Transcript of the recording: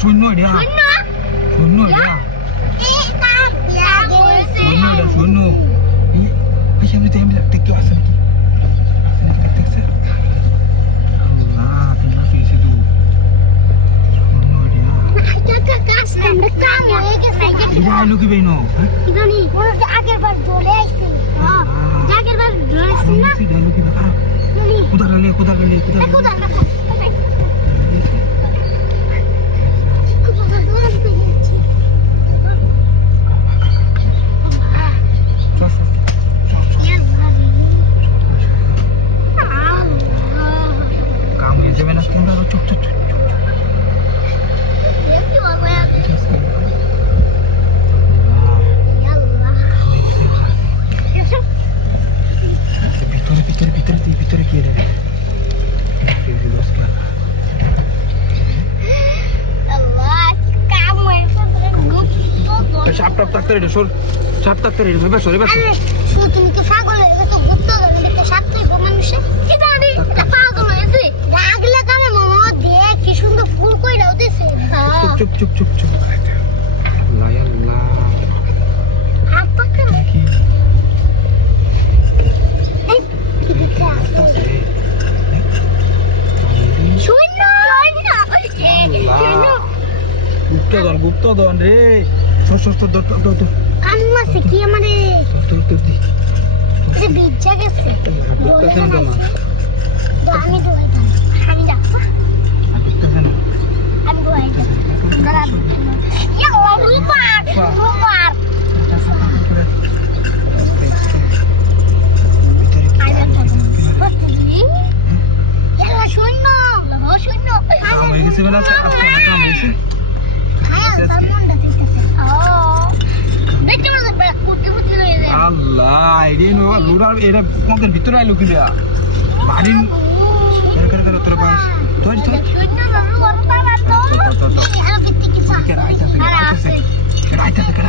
শূন্য এটা শূন্য এটা শূন্য এই সামনে দেখতে আসে নাকি দেখতে আল্লাহ তোমরা তো এসে দূর শূন্য এটা আইলো কি বেনো আগের বার চলে আসছে আগের বার আসছে না আইলো কি না কোথা গেলে কাম হয়ে যাবে না তোমরা চুপ ভিতরে গিয়ে দেবে সাপ টাপ থাকতে রেডি সর সাপ থাকতে রেডি হবে সরে বাস তুমি কি পাগল হয়ে গেছো গুপ্ত ধরনের তো সাপ তুই মানুষে কি জানি এটা পাগল হয়েছে লাগলে কানে মনে দেখ কি সুন্দর ফুল কইরা উঠেছে চুপ আল্লাহ আল্লাহ হাত পাকে কি কি দেখতে আসছে শূন্য গুপ্তধন রে কান্নাছে কি আমারে তোর দি এটা বিজ্জা গেছে আমি দোয়াইতাম আমি যাবো আমি দোয়াইতাম গলা ইয়া রুবার শূন্য হয়ে গেছে বেলা আজকে কাম হয়েছে আল্লাহ এটা তোমাদের ভিতরে আইলো কি দেয়া বাড়ির তোর বাস আইতাছে